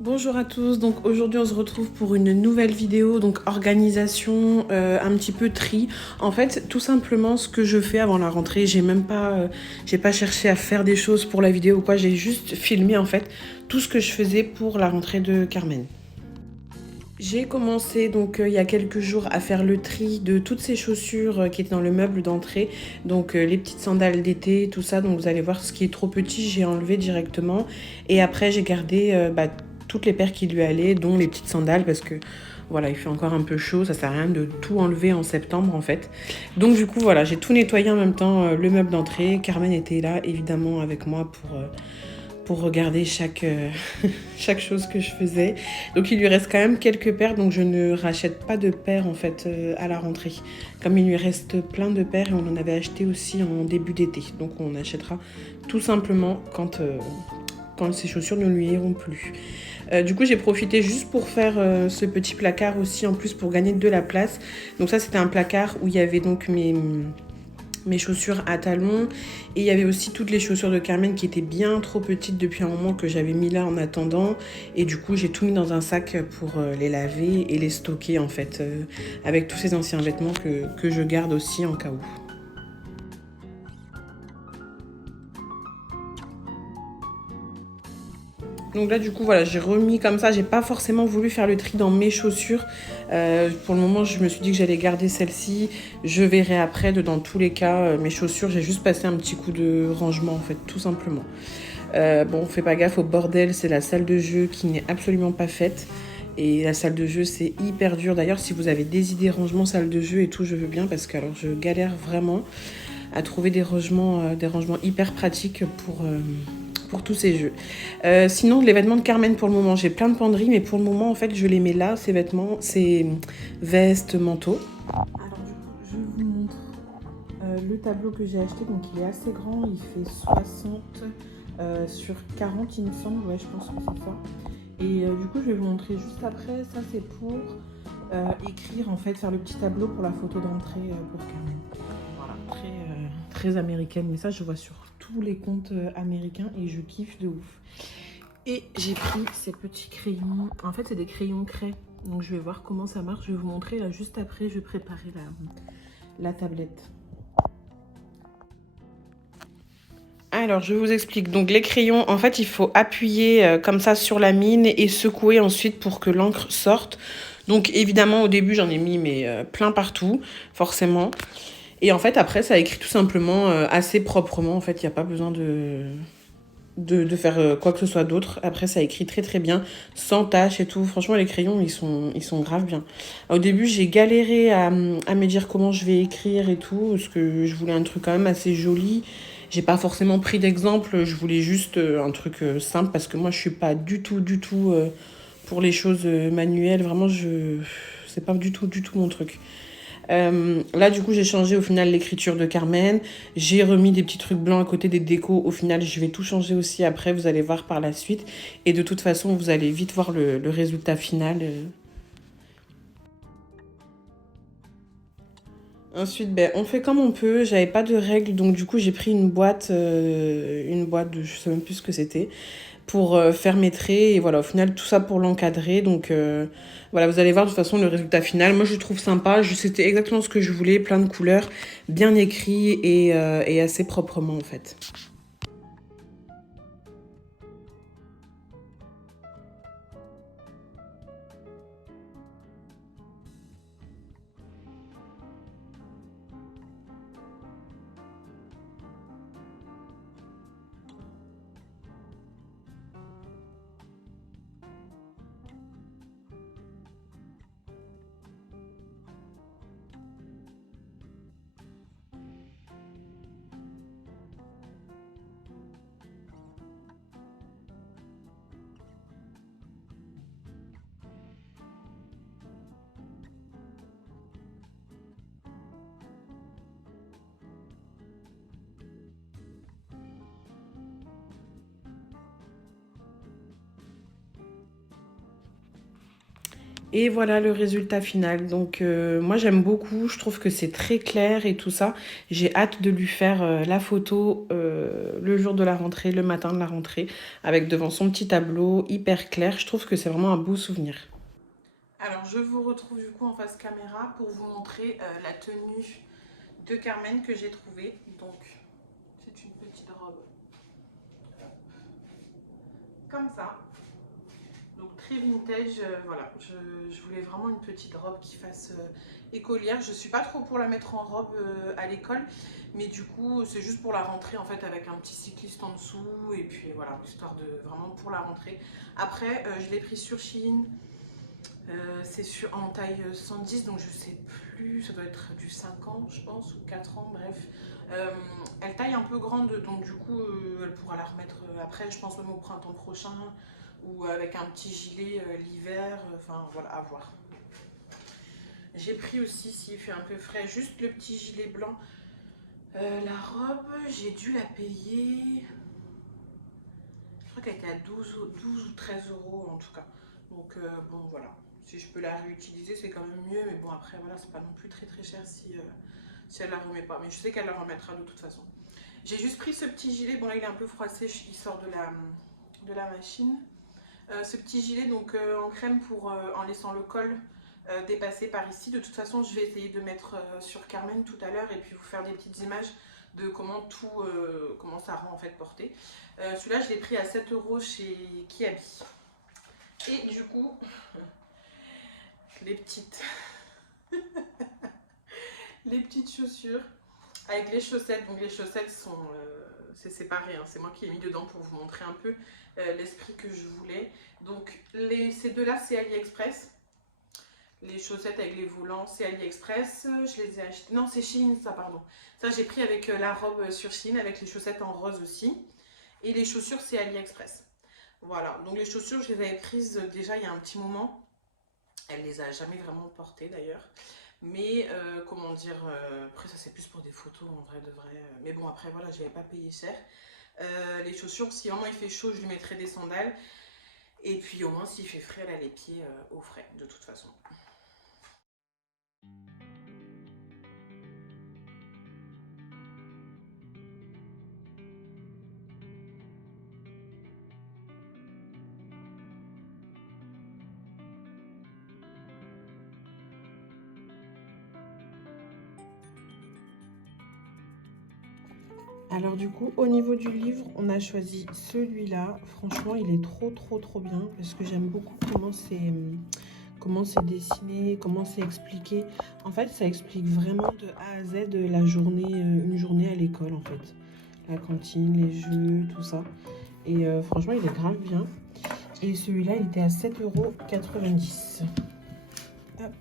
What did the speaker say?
Bonjour à tous, donc aujourd'hui on se retrouve pour une nouvelle vidéo, donc organisation, un petit peu tri. En fait, tout simplement ce que je fais avant la rentrée, j'ai pas cherché à faire des choses pour la vidéo ou quoi, j'ai juste filmé en fait tout ce que je faisais pour la rentrée de Carmen. J'ai commencé donc il y a quelques jours à faire le tri de toutes ces chaussures qui étaient dans le meuble d'entrée. Donc les petites sandales d'été, tout ça. Donc vous allez voir ce qui est trop petit, j'ai enlevé directement. Et après j'ai gardé toutes les paires qui lui allaient, dont les petites sandales parce que voilà, il fait encore un peu chaud, ça sert à rien de tout enlever en septembre en fait. Donc du coup voilà, j'ai tout nettoyé en même temps le meuble d'entrée. Carmen était là évidemment avec moi pour regarder chaque chose que je faisais. Donc il lui reste quand même quelques paires, donc je ne rachète pas de paires en fait à la rentrée. Comme il lui reste plein de paires et on en avait acheté aussi en début d'été. Donc on achètera tout simplement quand ces chaussures ne lui iront plus. Du coup j'ai profité juste pour faire ce petit placard aussi en plus pour gagner de la place. Donc ça c'était un placard où il y avait donc mes chaussures à talons et il y avait aussi toutes les chaussures de Carmen qui étaient bien trop petites depuis un moment que j'avais mis là en attendant et du coup j'ai tout mis dans un sac pour les laver et les stocker en fait avec tous ces anciens vêtements que je garde aussi en cas où. Donc là du coup voilà, j'ai remis comme ça, j'ai pas forcément voulu faire le tri dans mes chaussures. Pour le moment je me suis dit que j'allais garder celle-ci, je verrai après dans tous les cas mes chaussures, j'ai juste passé un petit coup de rangement en fait tout simplement. Bon, on fait pas gaffe au bordel, c'est la salle de jeu qui n'est absolument pas faite. Et la salle de jeu, c'est hyper dur. D'ailleurs, si vous avez des idées rangement salle de jeu et tout, je veux bien parce que alors je galère vraiment à trouver des rangements hyper pratiques pour tous ces jeux. Sinon, les vêtements de Carmen pour le moment, j'ai plein de penderies, mais pour le moment, en fait, je les mets là, ces vêtements, ces vestes, manteaux. Alors du coup, je vous montre le tableau que j'ai acheté. Donc il est assez grand, il fait 60 sur 40 il me semble, ouais je pense que c'est ça. Et du coup je vais vous montrer juste après, ça c'est pour écrire en fait, faire le petit tableau pour la photo d'entrée pour Carmen. Voilà, très américaine, mais ça je vois sur tous les comptes américains et je kiffe de ouf. Et j'ai pris ces petits crayons, en fait c'est des crayons craie, donc je vais voir comment ça marche, je vais vous montrer là juste après, je vais préparer la tablette. Alors, je vous explique. Donc, les crayons, en fait, il faut appuyer comme ça sur la mine et secouer ensuite pour que l'encre sorte. Donc, évidemment, au début, j'en ai mis mais plein partout, forcément. Et en fait, après, ça écrit tout simplement assez proprement. En fait, il n'y a pas besoin de faire quoi que ce soit d'autre. Après, ça écrit très très bien, sans tache et tout. Franchement, les crayons, ils sont grave bien. Au début, j'ai galéré à me dire comment je vais écrire et tout, parce que je voulais un truc quand même assez joli. J'ai pas forcément pris d'exemple, je voulais juste un truc simple, parce que moi, je suis pas du tout pour les choses manuelles. Vraiment, c'est pas du tout mon truc. Là, du coup, j'ai changé au final l'écriture de Carmen. J'ai remis des petits trucs blancs à côté des décos. Au final, je vais tout changer aussi après. Vous allez voir par la suite. Et de toute façon, vous allez vite voir le résultat final. Ensuite, ben, on fait comme on peut. J'avais pas de règles, donc du coup, j'ai pris une boîte de, je sais même plus ce que c'était, pour faire mes traits. Et voilà, au final, tout ça pour l'encadrer. Donc voilà, vous allez voir de toute façon le résultat final. Moi, je le trouve sympa. C'était exactement ce que je voulais, plein de couleurs, bien écrit et assez proprement en fait. Et voilà le résultat final. Donc moi j'aime beaucoup, je trouve que c'est très clair et tout ça. J'ai hâte de lui faire la photo le jour de la rentrée, le matin de la rentrée, avec devant son petit tableau hyper clair. Je trouve que c'est vraiment un beau souvenir. Alors je vous retrouve du coup en face caméra pour vous montrer la tenue de Carmen que j'ai trouvée. Donc c'est une petite robe comme ça. Donc très vintage, voilà, je voulais vraiment une petite robe qui fasse écolière. Je suis pas trop pour la mettre en robe à l'école, mais du coup c'est juste pour la rentrée en fait avec un petit cycliste en dessous et puis voilà, histoire de vraiment pour la rentrée. Après je l'ai pris sur Shein, c'est en taille 110 donc je sais plus, ça doit être du 5 ans je pense ou 4 ans, bref. Elle taille un peu grande donc du coup elle pourra la remettre après, je pense même au printemps prochain ou avec un petit gilet l'hiver, enfin voilà, à voir. J'ai pris aussi, s'il fait un peu frais, juste le petit gilet blanc. La robe, j'ai dû la payer, je crois qu'elle était à 12 ou 13 euros en tout cas. Donc bon voilà, si je peux la réutiliser c'est quand même mieux, mais bon après voilà, c'est pas non plus très cher si elle la remet pas. Mais je sais qu'elle la remettra de toute façon. J'ai juste pris ce petit gilet, bon là il est un peu froissé, il sort de la machine. Ce petit gilet donc en crème pour en laissant le col dépasser par ici. De toute façon je vais essayer de mettre sur Carmen tout à l'heure et puis vous faire des petites images de comment ça rend en fait porté. Celui-là je l'ai pris à 7 euros chez Kiabi. Et du coup les petites les petites chaussures avec les chaussettes. Donc les chaussettes sont c'est séparé, hein. C'est moi qui ai mis dedans pour vous montrer un peu l'esprit que je voulais. Donc ces deux-là, c'est AliExpress. Les chaussettes avec les volants, c'est AliExpress. Je les ai achetées. Non, c'est Shein, ça, pardon. Ça, j'ai pris avec la robe sur Shein, avec les chaussettes en rose aussi. Et les chaussures, c'est AliExpress. Voilà. Donc les chaussures, je les avais prises déjà il y a un petit moment. Elle les a jamais vraiment portées d'ailleurs. Mais comment dire, après ça c'est plus pour des photos en vrai de vrai. Mais bon après voilà, je n'avais pas payé cher. Les chaussures, si vraiment il fait chaud, je lui mettrai des sandales. Et puis au moins s'il fait frais, elle a les pieds au frais de toute façon. Alors du coup, au niveau du livre, on a choisi celui-là. Franchement, il est trop bien parce que j'aime beaucoup comment c'est dessiné, comment c'est expliqué. En fait, ça explique vraiment de A à Z la journée, une journée à l'école en fait. La cantine, les jeux, tout ça. Et franchement, il est grave bien. Et celui-là, il était à 7,90 €. Hop.